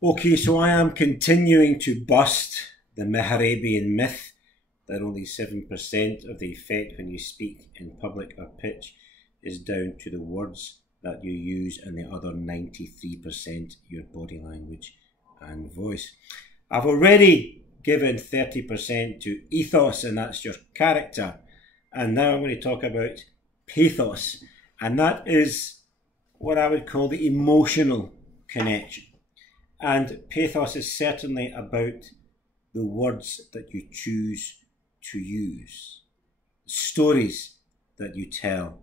Okay, so I am continuing to bust the Mehrabian myth that only 7% of the effect when you speak in public or pitch is down to the words that you use, and the other 93% your body language and voice. I've already given 30% to ethos, and that's your character. And now I'm going to talk about pathos, and that is what I would call the emotional connection. And pathos is certainly about the words that you choose to use, stories that you tell,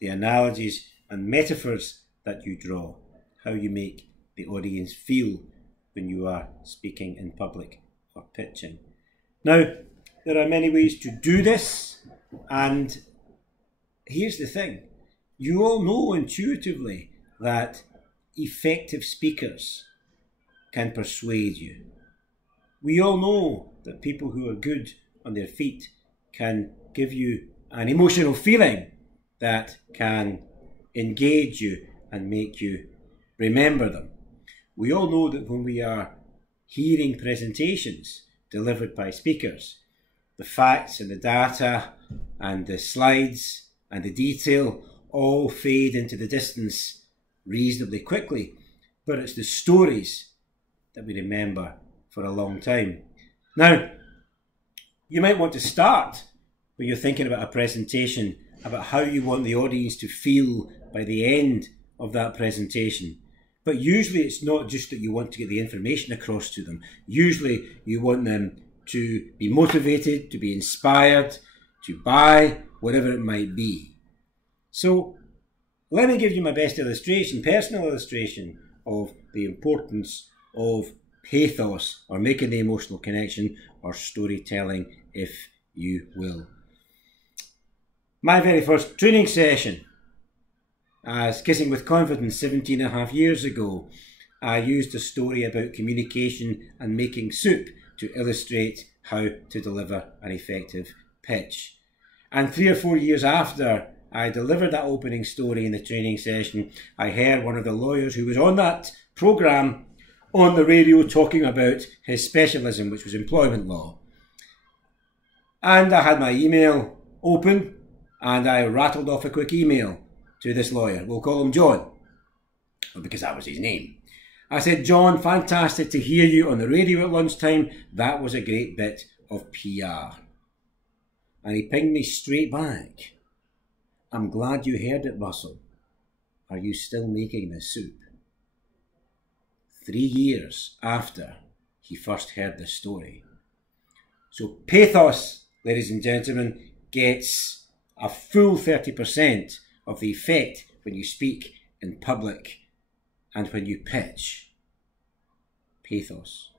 the analogies and metaphors that you draw, how you make the audience feel when you are speaking in public or pitching. Now, there are many ways to do this, and here's the thing. You all know intuitively that effective speakers can persuade you. We all know that people who are good on their feet can give you an emotional feeling that can engage you and make you remember them. We all know that when we are hearing presentations delivered by speakers, the facts and the data and the slides and the detail all fade into the distance reasonably quickly, but it's the stories that we remember for a long time. Now, you might want to start when you're thinking about a presentation about how you want the audience to feel by the end of that presentation. But usually it's not just that you want to get the information across to them. Usually you want them to be motivated, to be inspired, to buy, whatever it might be. So let me give you my best illustration, personal illustration of the importance of pathos, or making the emotional connection, or storytelling, if you will. My very first training session as Kissing with Confidence 17.5 years ago, I used a story about communication and making soup to illustrate how to deliver an effective pitch. And 3 or 4 years after I delivered that opening story in the training session, I heard one of the lawyers who was on that programme on the radio talking about his specialism, which was employment law. And I had my email open and I rattled off a quick email to this lawyer. We'll call him John, because that was his name. I said, John, fantastic to hear you on the radio at lunchtime. That was a great bit of PR. And he pinged me straight back. I'm glad you heard it, Russell. Are you still making the soup? 3 years after he first heard the story. So pathos, ladies and gentlemen, gets a full 30% of the effect when you speak in public and when you pitch. Pathos.